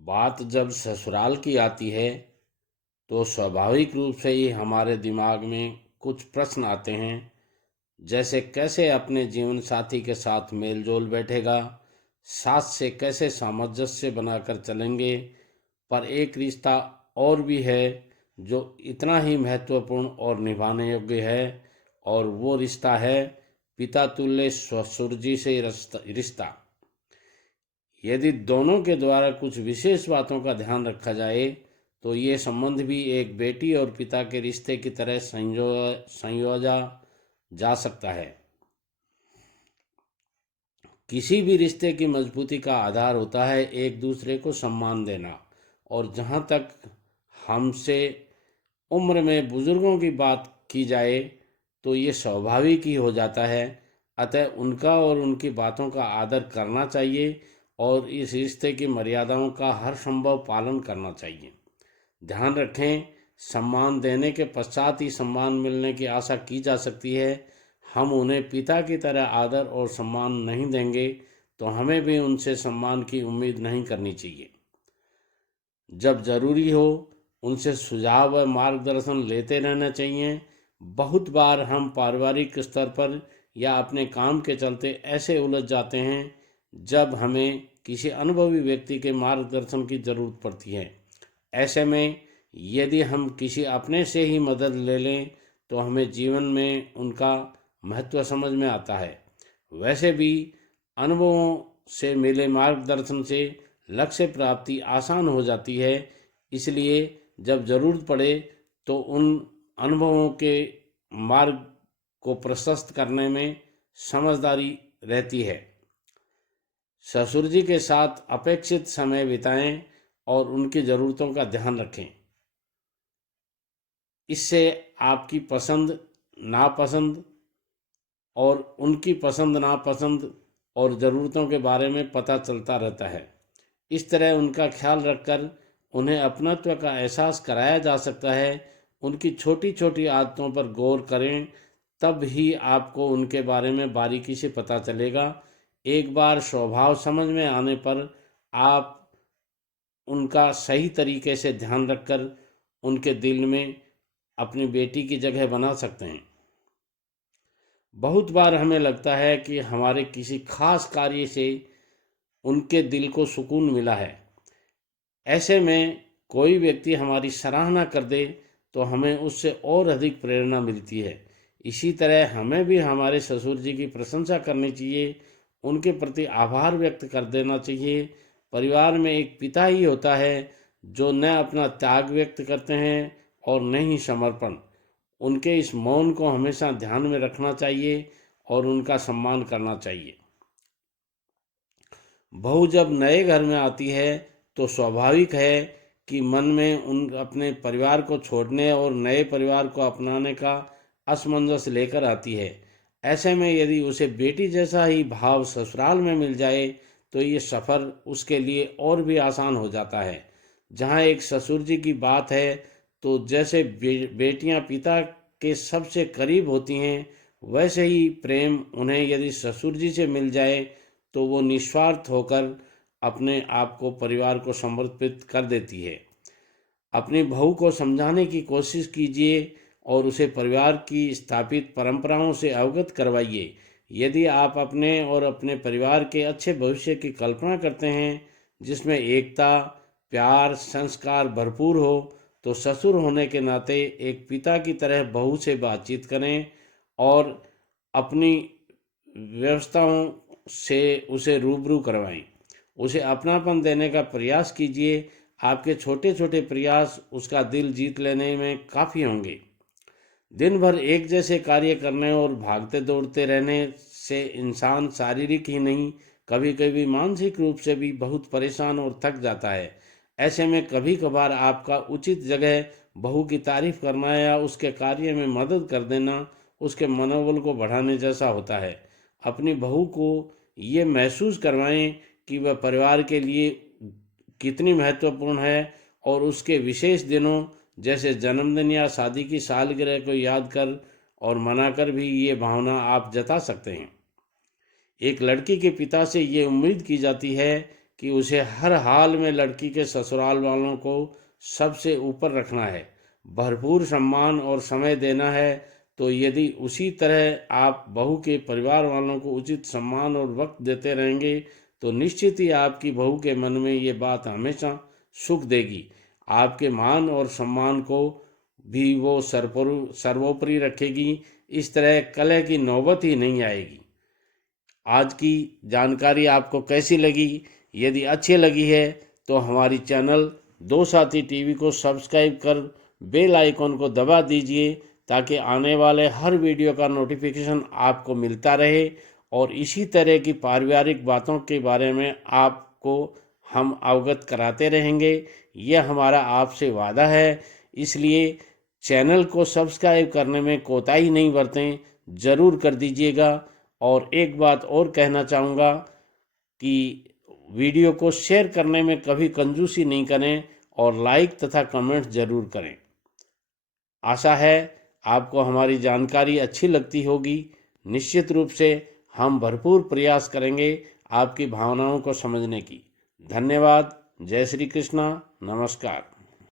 बात जब ससुराल की आती है तो स्वाभाविक रूप से ही हमारे दिमाग में कुछ प्रश्न आते हैं। जैसे कैसे अपने जीवन साथी के साथ मेल जोल बैठेगा, सास से कैसे सामंजस्य बनाकर चलेंगे। पर एक रिश्ता और भी है जो इतना ही महत्वपूर्ण और निभाने योग्य है, और वो रिश्ता है पिता तुल्य ससुर जी से रिश्ता। यदि दोनों के द्वारा कुछ विशेष बातों का ध्यान रखा जाए तो ये संबंध भी एक बेटी और पिता के रिश्ते की तरह संयोजा जा सकता है। किसी भी रिश्ते की मजबूती का आधार होता है एक दूसरे को सम्मान देना। और जहाँ तक हमसे उम्र में बुजुर्गों की बात की जाए तो ये स्वाभाविक ही हो जाता है। अतः उनका और उनकी बातों का आदर करना चाहिए और इस रिश्ते की मर्यादाओं का हर संभव पालन करना चाहिए। ध्यान रखें, सम्मान देने के पश्चात ही सम्मान मिलने की आशा की जा सकती है। हम उन्हें पिता की तरह आदर और सम्मान नहीं देंगे तो हमें भी उनसे सम्मान की उम्मीद नहीं करनी चाहिए। जब जरूरी हो उनसे सुझाव व मार्गदर्शन लेते रहना चाहिए। बहुत बार हम पारिवारिक स्तर पर या अपने काम के चलते ऐसे उलझ जाते हैं जब हमें किसी अनुभवी व्यक्ति के मार्गदर्शन की ज़रूरत पड़ती है। ऐसे में यदि हम किसी अपने से ही मदद ले लें तो हमें जीवन में उनका महत्व समझ में आता है। वैसे भी अनुभवों से मिले मार्गदर्शन से लक्ष्य प्राप्ति आसान हो जाती है। इसलिए जब ज़रूरत पड़े तो उन अनुभवों के मार्ग को प्रशस्त करने में समझदारी रहती है। ससुर जी के साथ अपेक्षित समय बिताएं और उनकी ज़रूरतों का ध्यान रखें। इससे आपकी पसंद नापसंद और उनकी पसंद नापसंद और ज़रूरतों के बारे में पता चलता रहता है। इस तरह उनका ख्याल रखकर उन्हें अपनत्व का एहसास कराया जा सकता है। उनकी छोटी छोटी आदतों पर गौर करें, तब ही आपको उनके बारे में बारीकी से पता चलेगा। एक बार स्वभाव समझ में आने पर आप उनका सही तरीके से ध्यान रखकर उनके दिल में अपनी बेटी की जगह बना सकते हैं। बहुत बार हमें लगता है कि हमारे किसी खास कार्य से उनके दिल को सुकून मिला है। ऐसे में कोई व्यक्ति हमारी सराहना कर दे तो हमें उससे और अधिक प्रेरणा मिलती है। इसी तरह हमें भी हमारे ससुर जी की प्रशंसा करनी चाहिए, उनके प्रति आभार व्यक्त कर देना चाहिए। परिवार में एक पिता ही होता है जो न अपना त्याग व्यक्त करते हैं और न ही समर्पण। उनके इस मौन को हमेशा ध्यान में रखना चाहिए और उनका सम्मान करना चाहिए। बहू जब नए घर में आती है तो स्वाभाविक है कि मन में उन अपने परिवार को छोड़ने और नए परिवार को अपनाने का असमंजस लेकर आती है। ऐसे में यदि उसे बेटी जैसा ही भाव ससुराल में मिल जाए तो ये सफ़र उसके लिए और भी आसान हो जाता है। जहाँ एक ससुर जी की बात है तो जैसे बेटियां पिता के सबसे करीब होती हैं, वैसे ही प्रेम उन्हें यदि ससुर जी से मिल जाए तो वो निस्वार्थ होकर अपने आप को परिवार को समर्पित कर देती है। अपनी बहू को समझाने की कोशिश कीजिए और उसे परिवार की स्थापित परंपराओं से अवगत करवाइए। यदि आप अपने और अपने परिवार के अच्छे भविष्य की कल्पना करते हैं जिसमें एकता, प्यार, संस्कार भरपूर हो, तो ससुर होने के नाते एक पिता की तरह बहू से बातचीत करें और अपनी व्यवस्थाओं से उसे रूबरू करवाएं। उसे अपनापन देने का प्रयास कीजिए। आपके छोटे छोटे प्रयास उसका दिल जीत लेने में काफ़ी होंगे। दिन भर एक जैसे कार्य करने और भागते दौड़ते रहने से इंसान शारीरिक ही नहीं, कभी कभी मानसिक रूप से भी बहुत परेशान और थक जाता है। ऐसे में कभी कभार आपका उचित जगह बहू की तारीफ करना या उसके कार्य में मदद कर देना उसके मनोबल को बढ़ाने जैसा होता है। अपनी बहू को ये महसूस करवाएं कि वह परिवार के लिए कितनी महत्वपूर्ण है और उसके विशेष दिनों जैसे जन्मदिन या शादी की सालगिरह को याद कर और मनाकर भी ये भावना आप जता सकते हैं। एक लड़की के पिता से ये उम्मीद की जाती है कि उसे हर हाल में लड़की के ससुराल वालों को सबसे ऊपर रखना है, भरपूर सम्मान और समय देना है। तो यदि उसी तरह आप बहू के परिवार वालों को उचित सम्मान और वक्त देते रहेंगे तो निश्चित ही आपकी बहू के मन में ये बात हमेशा सुख देगी। आपके मान और सम्मान को भी वो सर्वोपरि रखेगी। इस तरह कलह की नौबत ही नहीं आएगी। आज की जानकारी आपको कैसी लगी? यदि अच्छी लगी है तो हमारी चैनल दो साथी टीवी को सब्सक्राइब कर बेल आइकॉन को दबा दीजिए ताकि आने वाले हर वीडियो का नोटिफिकेशन आपको मिलता रहे और इसी तरह की पारिवारिक बातों के बारे में आपको हम अवगत कराते रहेंगे। यह हमारा आपसे वादा है। इसलिए चैनल को सब्सक्राइब करने में कोताही नहीं बरतें, ज़रूर कर दीजिएगा। और एक बात और कहना चाहूँगा कि वीडियो को शेयर करने में कभी कंजूसी नहीं करें और लाइक तथा कमेंट ज़रूर करें। आशा है आपको हमारी जानकारी अच्छी लगती होगी। निश्चित रूप से हम भरपूर प्रयास करेंगे आपकी भावनाओं को समझने की। धन्यवाद। जय श्री कृष्णा। नमस्कार।